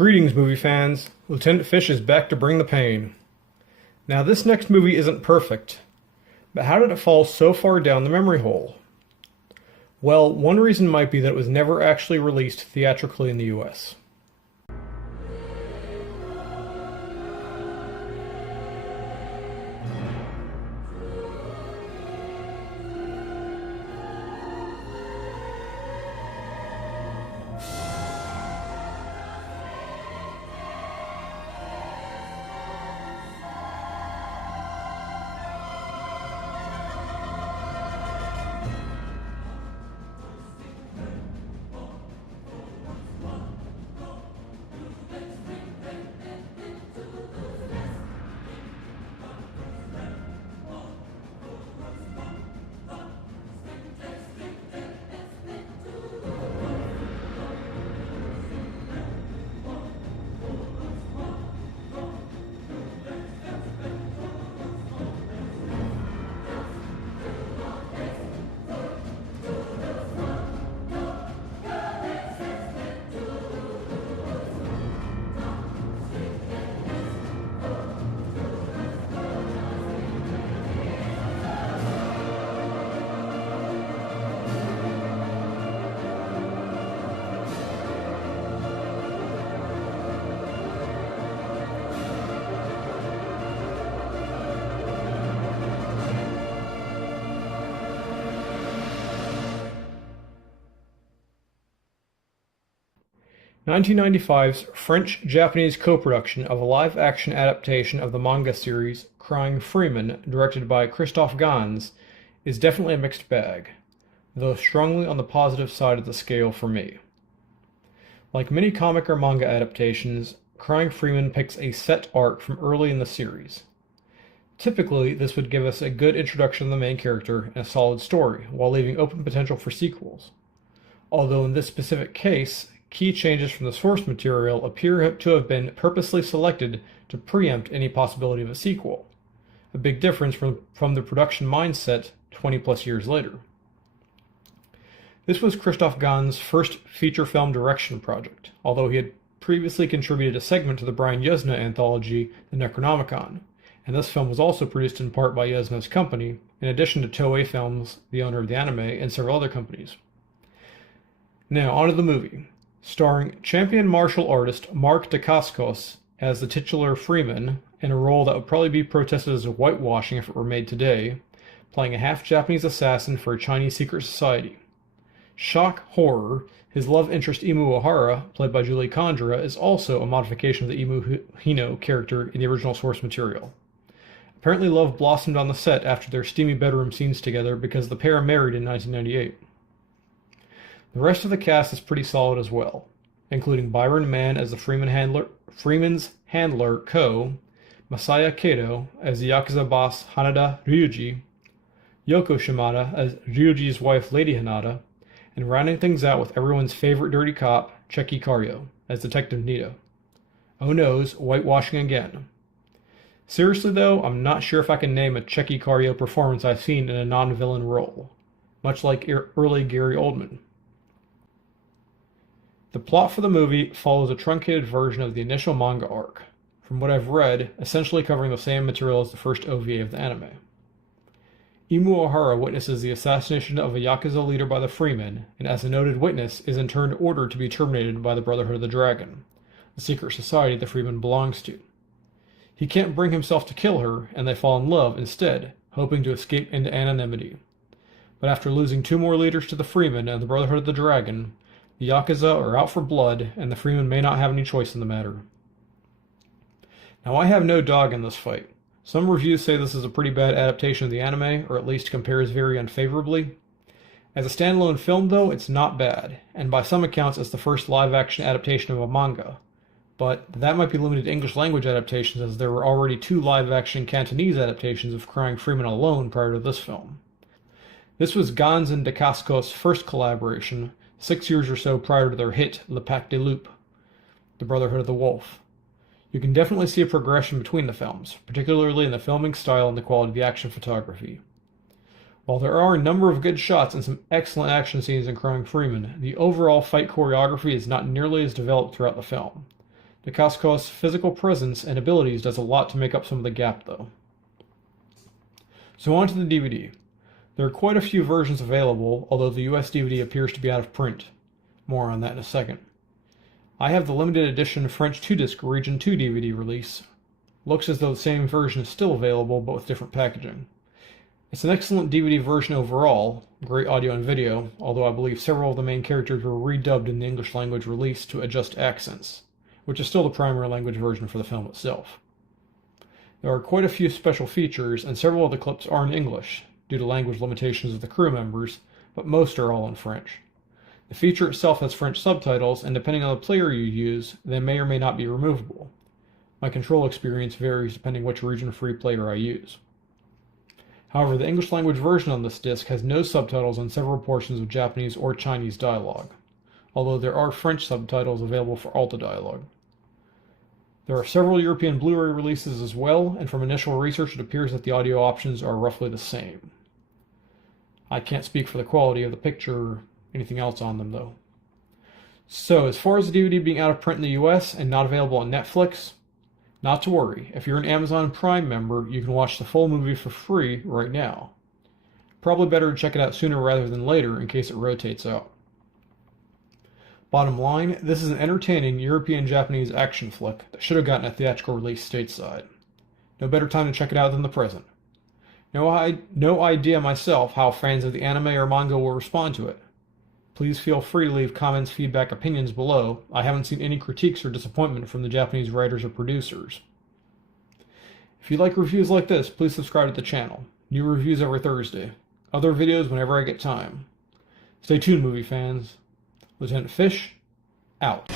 Greetings, movie fans. Lieutenant Fish is back to bring the pain. Now, this next movie isn't perfect, but how did it fall so far down the memory hole? Well, one reason might be that it was never actually released theatrically in the US. (1995's French-Japanese co-production of a live-action adaptation of the manga series Crying Freeman, directed by Christophe Gans, is definitely a mixed bag, though strongly on the positive side of the scale for me. Like many comic or manga adaptations, Crying Freeman picks a set arc from early in the series. Typically, this would give us a good introduction to the main character and a solid story, while leaving open potential for sequels. Although in this specific case, key changes from the source material appear to have been purposely selected to preempt any possibility of a sequel, a big difference from the production mindset 20 plus years later. This was Christophe Gans' first feature film direction project, although he had previously contributed a segment to the Brian Yuzna anthology, The Necronomicon, and this film was also produced in part by Yuzna's company, in addition to Toei Films, the owner of the anime, and several other companies. Now, on to the movie. Starring champion martial artist Mark Dacascos as the titular Freeman, in a role that would probably be protested as whitewashing if it were made today, playing a half-Japanese assassin for a Chinese secret society. Shock horror, his love interest Imu Ohara, played by Julie Kondra, is also a modification of the Imu Hino character in the original source material. Apparently love blossomed on the set after their steamy bedroom scenes together because the pair married in 1998. The rest of the cast is pretty solid as well, including Byron Mann as the Freeman's handler Ko, Masaya Kato as the Yakuza boss Hanada Ryuji, Yoko Shimada as Ryuji's wife Lady Hanada, and rounding things out with everyone's favorite dirty cop, Cheki Karyo, as Detective Nita. Oh noes, whitewashing again. Seriously though, I'm not sure if I can name a Cheki Karyo performance I've seen in a non-villain role, much like early Gary Oldman. The plot for the movie follows a truncated version of the initial manga arc, from what I've read, essentially covering the same material as the first OVA of the anime. Imu Ohara witnesses the assassination of a Yakuza leader by the Freeman, and as a noted witness, is in turn ordered to be terminated by the Brotherhood of the Dragon, the secret society the Freeman belongs to. He can't bring himself to kill her, and they fall in love instead, hoping to escape into anonymity. But after losing two more leaders to the Freeman and the Brotherhood of the Dragon, the Yakuza are out for blood, and the Freeman may not have any choice in the matter. Now, I have no dog in this fight. Some reviews say this is a pretty bad adaptation of the anime, or at least compares very unfavorably. As a standalone film, though, it's not bad, and by some accounts it's the first live-action adaptation of a manga. But that might be limited to English language adaptations, as there were already two live-action Cantonese adaptations of Crying Freeman alone prior to this film. This was Gans and Dacascos' first collaboration, 6 years or so prior to their hit Le Pacte de Loup, The Brotherhood of the Wolf. You can definitely see a progression between the films, particularly in the filming style and the quality of the action photography. While there are a number of good shots and some excellent action scenes in Crying Freeman, the overall fight choreography is not nearly as developed throughout the film. Dacascos' physical presence and abilities does a lot to make up some of the gap, though. So on to the DVD. There are quite a few versions available, although the US DVD appears to be out of print. More on that in a second. I have the limited edition French 2-disc Region 2 DVD release. Looks as though the same version is still available, but with different packaging. It's an excellent DVD version overall, great audio and video, although I believe several of the main characters were redubbed in the English language release to adjust accents, which is still the primary language version for the film itself. There are quite a few special features, and several of the clips are in English, due to language limitations of the crew members, but most are all in French. The feature itself has French subtitles, and depending on the player you use, they may or may not be removable. My control experience varies depending which region-free player I use. However, the English language version on this disc has no subtitles on several portions of Japanese or Chinese dialogue, although there are French subtitles available for all the dialogue. There are several European Blu-ray releases as well, and from initial research it appears that the audio options are roughly the same. I can't speak for the quality of the picture or anything else on them, though. So, as far as the DVD being out of print in the US and not available on Netflix, not to worry. If you're an Amazon Prime member, you can watch the full movie for free right now. Probably better to check it out sooner rather than later in case it rotates out. Bottom line, this is an entertaining European-Japanese action flick that should have gotten a theatrical release stateside. No better time to check it out than the present. No idea myself how fans of the anime or manga will respond to it. Please feel free to leave comments, feedback, opinions below. I haven't seen any critiques or disappointment from the Japanese writers or producers. If you like reviews like this, please subscribe to the channel. New reviews every Thursday. Other videos whenever I get time. Stay tuned, movie fans. Lieutenant Fish, out.